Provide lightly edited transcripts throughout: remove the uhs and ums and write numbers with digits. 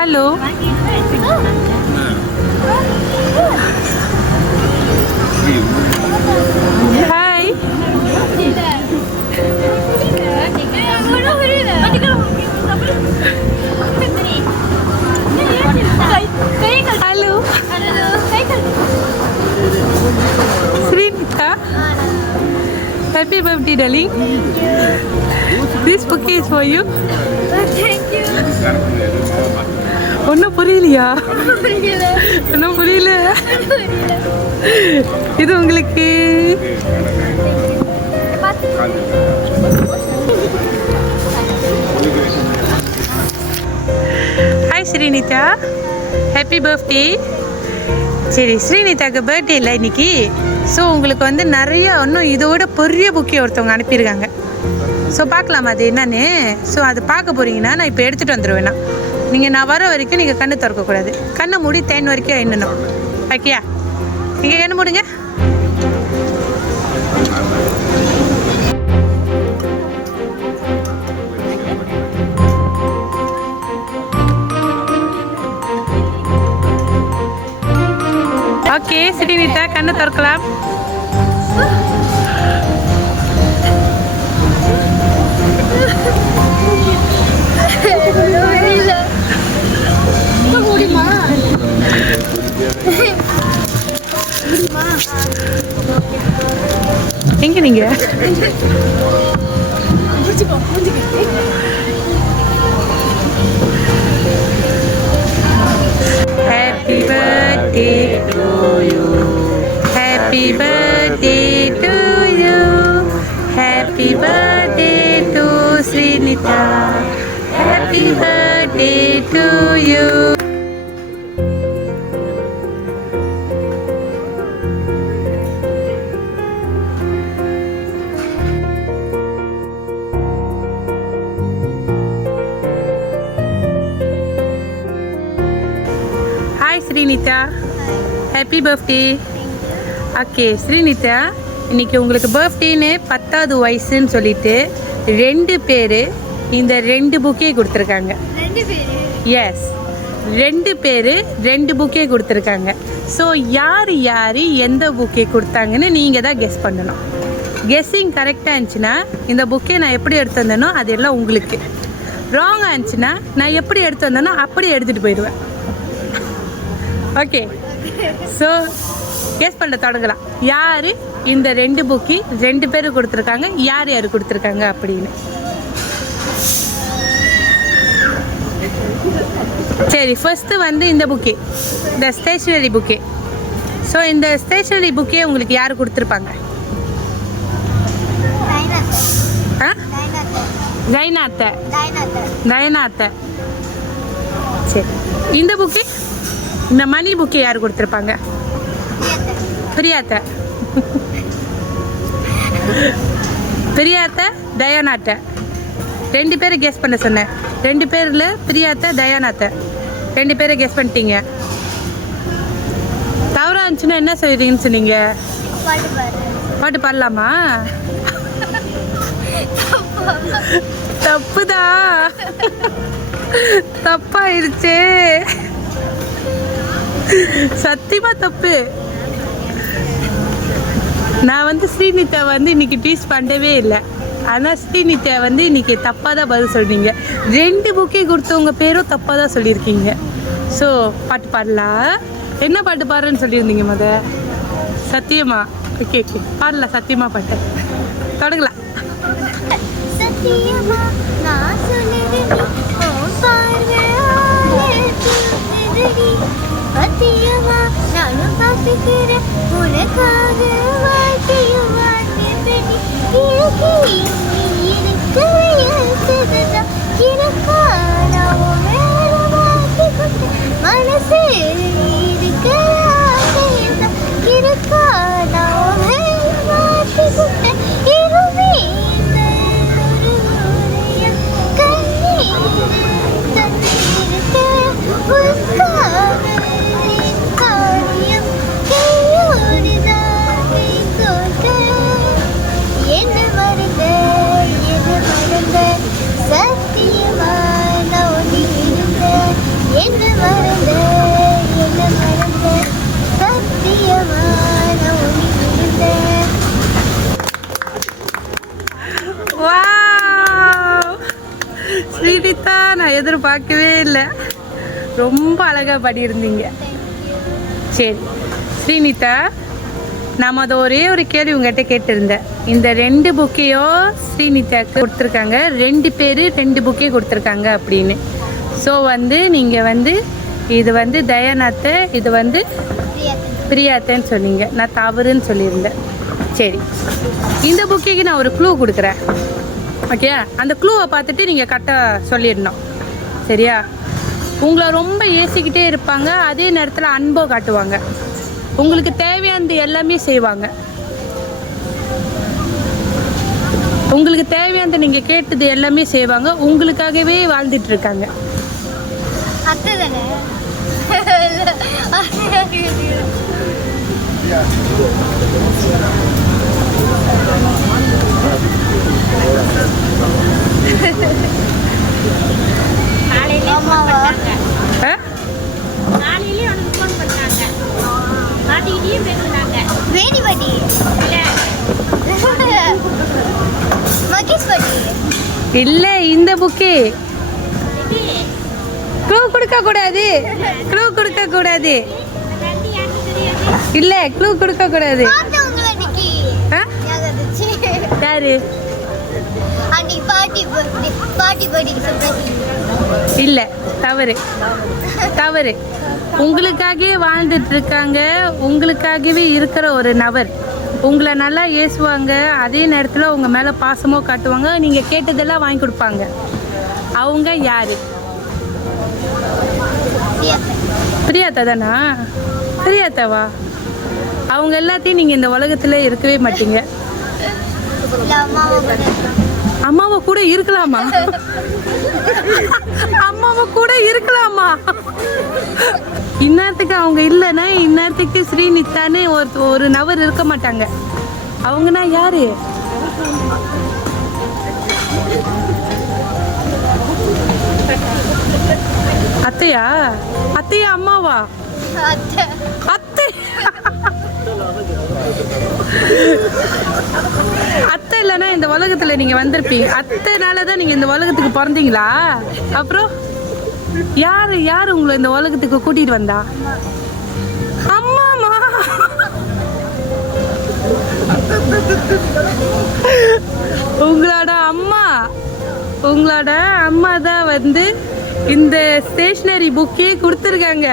Hello. Hi. Hello. Srinita. Happy birthday, darling. This bouquet is for you. Thank you. ஒன்றும் புரியலையா? ஒன்றும் புரியல. இது உங்களுக்கு. Hi Srinitha, happy birthday. சரி, ஸ்ரீனிதாக்கு பர்த்டே இல்லை இன்னைக்கு. ஸோ உங்களுக்கு வந்து நிறைய இன்னும் இதோட பெரிய புக்கே ஒருத்தவங்க அனுப்பியிருக்காங்க. ஸோ பார்க்கலாமா அது என்னன்னு? ஸோ அது பார்க்க போகிறீங்கன்னா நான் இப்போ எடுத்துகிட்டு வந்துடுவேண்ணா. நீங்கள் நான் வர வரைக்கும் நீங்கள் கண்ணு திறக்கக்கூடாது. கண்ணை மூடி 10 வரைக்கும் எண்ணணும். ஓகேயா? நீங்கள் கண்ணு மூடுங்க. ஓகே ஸ்ரீனிதா, கண்ணை திறக்கலாம். எங்க நீங்க? Happy birthday to you. Happy birthday to you. Happy birthday to Srinita. Happy birthday to you. Hi Srinitha, happy birthday. Okay Srinitha, இன்றைக்கி உங்களுக்கு பர்த்டேன்னு 10வது வயசுன்னு சொல்லிட்டு 2 பேர் இந்த 2 புக்கே கொடுத்துருக்காங்க. எஸ், 2 பேர் 2 புக்கே கொடுத்துருக்காங்க. ஸோ யார் யார் எந்த புக்கே கொடுத்தாங்கன்னு நீங்கள் தான் கெஸ் பண்ணணும். கெஸ்ஸிங் கரெக்டாக இருந்துச்சுன்னா இந்த புக்கே நான் எப்படி எடுத்து வந்தேனோ அது எல்லாம் உங்களுக்கு. ராங்காக இருந்துச்சுன்னா நான் எப்படி எடுத்து வந்தேனோ அப்படியே எடுத்துகிட்டு போயிடுவேன். ஓகே, ஸோ கெஸ் பண்ண தொடங்கலாம். யார் இந்த 2 புக்கி 2 பேர் கொடுத்துருக்காங்க, யார் யார் கொடுத்துருக்காங்க அப்படின்னு. சரி, ஃபர்ஸ்ட்டு வந்து இந்த புக்கே, இந்த ஸ்டேஷ்னரி புக்கே. ஸோ இந்த ஸ்டேஷ்னரி புக்கே உங்களுக்கு யார் கொடுத்துருப்பாங்க? தைனாத்தை. தைனாத்தை. சரி, இந்த புக்கே, இந்த மணி புக்கே யார் கொடுத்துருப்பாங்க? பிரியாத்தை. பிரியாத்தை, தயானாத்தை. 2 பேரை கெஸ் பண்ண சொன்னேன். 2 பேரில் பிரியாத்தை, தயானாத்தை 2 பேரை கெஸ் பண்ணிட்டீங்க. தவறாக இருந்துச்சுன்னா என்ன செய்வீங்கன்னு சொன்னீங்க? பாட்டு பாடலாமா? தப்புதா, தப்பாயிருச்சே. சத்தியமா தப்பு. நான் வந்து ஸ்ரீனிதா வந்து இன்னைக்கு டீஸ் பண்ணவே இல்லை. ஆனால் ஸ்ரீனிதா வந்து இன்னைக்கு தப்பாக தான் பதில் சொல்றீங்க. 2 புக்கே கொடுத்தவங்க பேரும் தப்பாக தான் சொல்லியிருக்கீங்க. ஸோ பாட்டு பாடலாம். என்ன பாட்டு பாடுறேன்னு சொல்லியிருந்தீங்க முத? சத்தியமா? ஓகே ஓகே, பாடலாம். சத்தியமா பாட்டு தொடங்கலாம். சத்தியமா நான் சத்தியமா நானும் பார்த்துக்கிறேன் உனக்காக வாழ்க்கையும் வாழ்க்கைப்படி மனசு நான் எதிர்பார்க்கவே இல்லை. ரொம்ப அழகாக பாடியிருந்தீங்க. சரி ஸ்ரீநிதா, நாம் அதை ஒரே ஒரு கேள்வி உங்கள்கிட்ட கேட்டிருந்தேன். இந்த 2 புக்கையோ ஸ்ரீநிதாவுக்கு கொடுத்துருக்காங்க, 2 பேர் 2 புக்கே கொடுத்துருக்காங்க அப்படின்னு. ஸோ நீங்கள் இது தயாநாத்தை, இது பிரியாத்தன்னு சொன்னீங்க. நான் தவறுன்னு சொல்லியிருந்தேன். சரி, இந்த புக்கைக்கு நான் ஒரு க்ளூ கொடுக்குறேன். ஓகே, அந்த க்ளூவை பார்த்துட்டு நீங்கள் கரெக்டாக சொல்லிடணும். சரியா? உங்களை ரொம்ப ஏசிக்கிட்டே இருப்பாங்க, அதே நேரத்தில் அன்போ காட்டுவாங்க, உங்களுக்கு தேவையானது எல்லாமே செய்வாங்க. உங்களுக்கு தேவையானது நீங்கள் கேட்டது எல்லாமே செய்வாங்க, உங்களுக்காகவே வாழ்ந்துட்டு இருக்காங்க. இல்ல, இந்த புக்கே. க்ளூ கொடுக்க கூடாது, க்ளூ கொடுக்க கூடாது. இல்ல, க்ளூ கொடுக்க கூடாது. யாரு? இல்ல, தவறு தவறு. உங்களுக்காகவே வாழ்ந்துட்டு இருக்காங்க, உங்களுக்காகவே இருக்கிற ஒரு நபர். உங்களை நல்லா ஏசுவாங்க, அதே நேரத்தில் உங்கள் மேலே பாசமோ காட்டுவாங்க, நீங்கள் கேட்டதெல்லாம் வாங்கி கொடுப்பாங்க. அவங்க யாரு? பிரியாத்தா தானா? பிரியாத்தாவா? அவங்க எல்லாத்தையும் நீங்கள் இந்த உலகத்தில் இருக்கவே மாட்டீங்க. அம்மாவை கூட இருக்கலாமா? அம்மாவை கூட இருக்கலாமா? இந்நேரத்துக்கு அவங்க இல்லைன்னா இந்நேரத்துக்கு ஸ்ரீநிதான்னு ஒரு நபர் இருக்க மாட்டாங்க. அவங்கன்னா யாரு? அத்தையா? அத்தையா அம்மாவா? அத்தை. அத்தை இல்லைன்னா இந்த உலகத்துல நீங்க வந்திருப்பீங்க. அத்தைனாலதான் நீங்க இந்த உலகத்துக்கு பிறந்தீங்களா? அப்புறம் யாரு யாரு உங்களை இந்த உலகத்துக்கு கூட்டிட்டு வந்தா? அம்மாமா. உங்களோட அம்மா தான் இந்த ஸ்டேஷனரி புக்கே கொடுத்துருக்காங்க.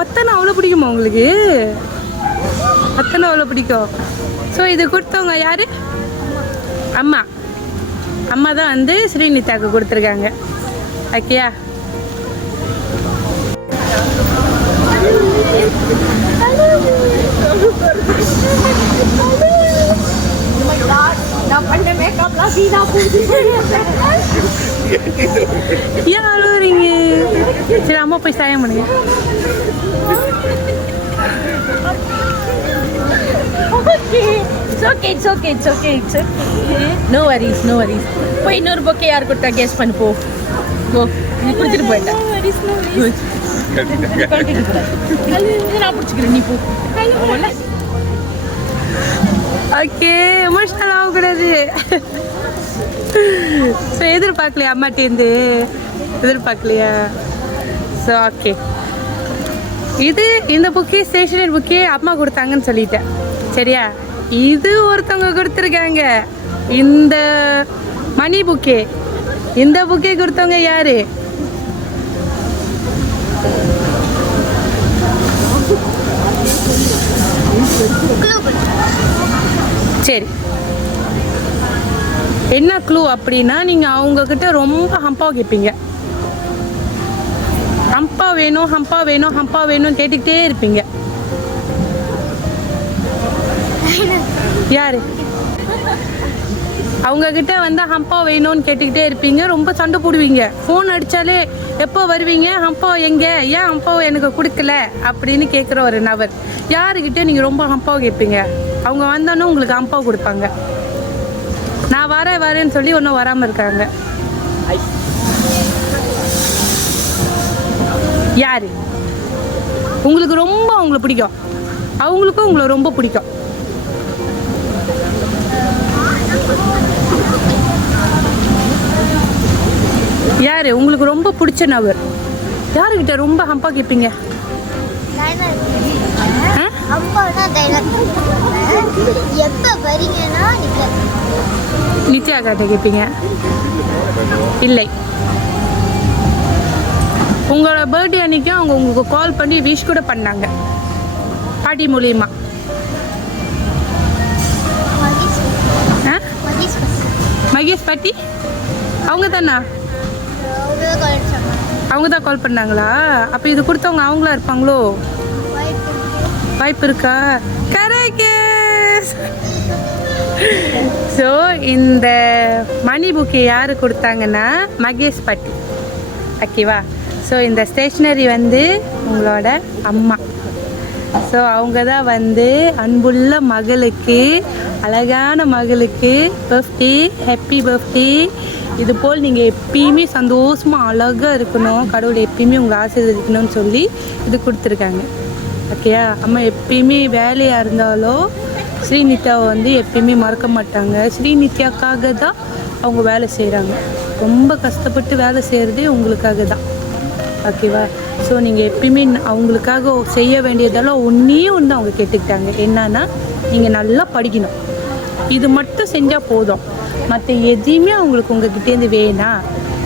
அத்தனை அவ்வளோ பிடிக்குமா உங்களுக்கு? அத்தனை அவ்வளோ பிடிக்கும். ஸோ இது கொடுத்தவங்க யாரு? அம்மா தான் ஸ்ரீநிதாவுக்கு கொடுத்துருக்காங்க. ஓகேயா? ஏன் அழுவுறீங்க? சரி, அம்மா போய் சாயம் பண்ணுங்க. It's okay. No worries. போய் இன்னொரு பொக்கே யார் கொடுத்தா கெஸ் பண்ணு போ. கோ. நீ குடிச்சிட்டு போயிட்ட. நான் பிடிச்சிக்கிறேன், நீ போ. ஓகே, எமோஷனல் ஆகக்கூடாது. ஸோ எதிர்பார்க்கலையா அம்மாட்டேருந்து? எதிர்பார்க்கலையா? ஸோ ஓகே, இந்த புக்கே ஸ்டேஷனரி புக்கே அம்மா கொடுத்தாங்கன்னு சொல்லிட்டேன். சரியா? இது ஒருத்தவங்க கொடுத்துருக்காங்க, இந்த மணி புக்கே. இந்த புக்கே கொடுத்தவங்க யாரு? சரி, என்ன க்ளூ அப்படின்னா, நீங்கள் அவங்கக்கிட்ட ரொம்ப ஹம்பா கேட்பீங்க. ஹம்பா வேணும் கேட்டுக்கிட்டே இருப்பீங்க. யாரு? அவங்கக்கிட்ட ஹம்பா வேணும்னு கேட்டுக்கிட்டே இருப்பீங்க, ரொம்ப சண்டை போடுவீங்க. ஃபோன் அடித்தாலே எப்போ வருவீங்க, ஹம்பா எங்கே, ஏன் ஹம்பாவை எனக்கு கொடுக்கல அப்படின்னு கேட்குற ஒரு நபர். யாருக்கிட்டே நீங்கள் ரொம்ப ஹம்பாவை கேட்பீங்க, அவங்க வந்தாலும் உங்களுக்கு ஹம்பா கொடுப்பாங்க. நான் வரேன்னு சொல்லி ஒன்றும் வராமல் இருக்காங்க. யாரு? உங்களுக்கு ரொம்ப அவங்கள பிடிக்கும், அவங்களுக்கும் உங்களை ரொம்ப பிடிக்கும். யார் உங்களுக்கு ரொம்ப பிடிச்ச நபர்? யாருக்கிட்ட ரொம்ப ஹம்பா கேட்பீங்க? நித்யா கிட்ட கேட்பீங்க? இல்லை. உங்களோட பர்த்டே அன்னைக்கு அவங்க உங்களுக்கு கால் பண்ணி விஷ் கூட பண்ணாங்க பாட்டி மூலியமா. மகேஷ் பாட்டி அவங்க தானா? அவங்க தான் கால் பண்ணாங்களா? அப்போ இது கொடுத்தவங்க அவங்களா இருப்பாங்களோ? வாய்ப்பு இருக்கா? கரெக்ட். ஸோ இந்த மணி புக்கு யார் கொடுத்தாங்கன்னா மகேஷ் பாட்டி. ஓகேவா? ஸோ இந்த ஸ்டேஷ்னரி வந்து உங்களோட அம்மா. ஸோ அவங்க தான் வந்து அன்புள்ள மகளுக்கு, அழகான மகளுக்கு பர்த்டே, ஹாப்பி பர்த்டே, இது போல் நீங்கள் எப்பயுமே சந்தோஷமாக அழகாக இருக்கணும், கடவுள் எப்பயுமே உங்களை ஆசீர்வதிக்கணும்னு சொல்லி இது கொடுத்துருக்காங்க. ஓகேயா? அம்மா எப்பயுமே வேலையாக இருந்தாலும் ஸ்ரீநித்யாவை வந்து எப்பயுமே மறக்க மாட்டாங்க. ஸ்ரீநித்யாக்காக தான் அவங்க வேலை செய்கிறாங்க. ரொம்ப கஷ்டப்பட்டு வேலை செய்கிறதே உங்களுக்காக தான். ஓகேவா? ஸோ நீங்கள் எப்பயுமே அவங்களுக்காக செய்ய வேண்டியதெல்லாம் ஒன்றே ஒன்று அவங்க கேட்டுக்கிட்டாங்க. என்னன்னா நீங்கள் நல்லா படிக்கணும், இது மட்டும் செஞ்சால் போதும், மற்ற எதையுமே அவங்களுக்கு உங்ககிட்டேருந்து வேணாம்.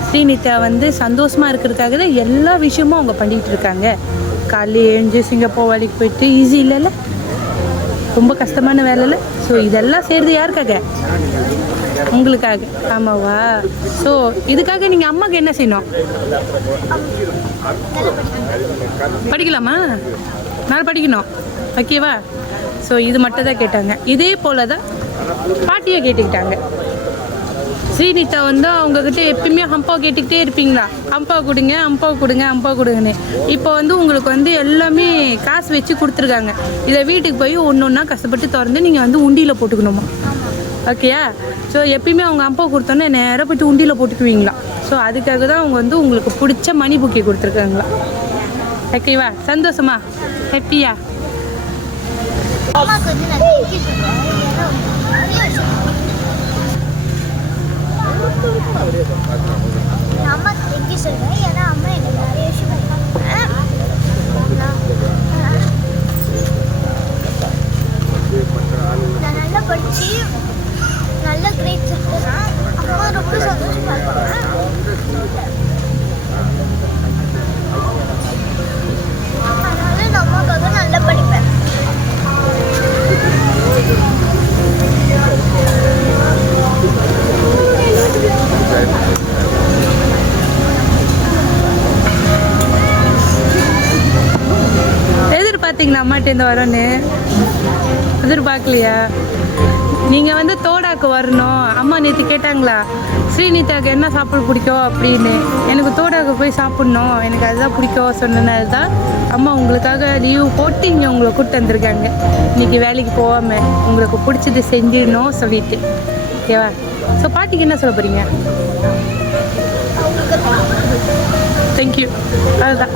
ஸ்ரீநித்யா வந்து சந்தோஷமாக இருக்கிறதுக்காக தான் எல்லா விஷயமும் அவங்க பண்ணிகிட்டு இருக்காங்க. காலையில் எழுந்து சிங்கப்பூர் வேலைக்கு போயிட்டு ஈஸி இல்லைல்ல, ரொம்ப கஷ்டமான வேலை இல்லை. ஸோ இதெல்லாம் செய்கிறது யாருக்காக? உங்களுக்காக. ஆமாவா? ஸோ இதுக்காக நீங்கள் அம்மாவுக்கு என்ன செய்யணும்? படிக்கலாமா? நல்லா படிக்கணும். ஓகேவா? ஸோ இது மட்டும் தான் கேட்டாங்க. இதே போல் தான் பாட்டியை கேட்டுக்கிட்டாங்க. ஸ்ரீநித்யா வந்து அவங்கக்கிட்ட எப்பயுமே அம்பா கேட்டுக்கிட்டே இருப்பீங்களா? அம்பா கொடுங்க, அம்பா கொடுங்க, அம்பா கொடுங்கன்னு. இப்போ வந்து உங்களுக்கு வந்து எல்லாமே காசு வச்சு கொடுத்துருக்காங்க. இதை வீட்டுக்கு போய் ஒன்று ஒன்றா கஷ்டப்பட்டு திறந்து நீங்கள் வந்து உண்டியில் போட்டுக்கணுமா? ஓகேயா? ஸோ எப்பயுமே அவங்க அப்பா கொடுத்தோன்னே நேராக போய்ட்டு உண்டியில் போட்டுக்குவீங்களா? ஸோ அதுக்காக தான் அவங்க வந்து உங்களுக்கு பிடிச்ச மணி புக்கை கொடுத்துருக்காங்களா? ஓகேவா? சந்தோஷமா? ஹாப்பியா? நல்லா படிச்சு நல்ல கிரேட்ஸ் எடுத்தா அம்மா ரொம்ப சந்தோஷமா இருப்பாங்க. அதனால நான் அம்மாக்காக நல்லா படிப்பேன். எதிர்பார்த்தீங்களா அம்மாட்டேருந்து வரோன்னு? எதிர்பார்க்கலையா? நீங்கள் வந்து தோடாக்கு வரணும். அம்மா நேற்று கேட்டாங்களா ஸ்ரீநித்யாவுக்கு என்ன சாப்பிட பிடிக்கும் அப்படின்னு. எனக்கு தோடாக்கு போய் சாப்பிட்ணும், எனக்கு அதுதான் பிடிக்கும் சொன்னனால தான் அம்மா உங்களுக்காக லீவு போட்டு இங்கே உங்களை கூப்பிட்டு வந்திருக்காங்க. இன்றைக்கி வேலைக்கு போகாமல் உங்களுக்கு பிடிச்சது செஞ்சிடணும் சொல்லிட்டு. ஓகேவா? ஸோ பாட்டிக்கு என்ன சொல்ல போகிறீங்க? தேங்க்யூ. அதுதான்.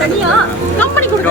தனியா கம்பெனி கொடுக்க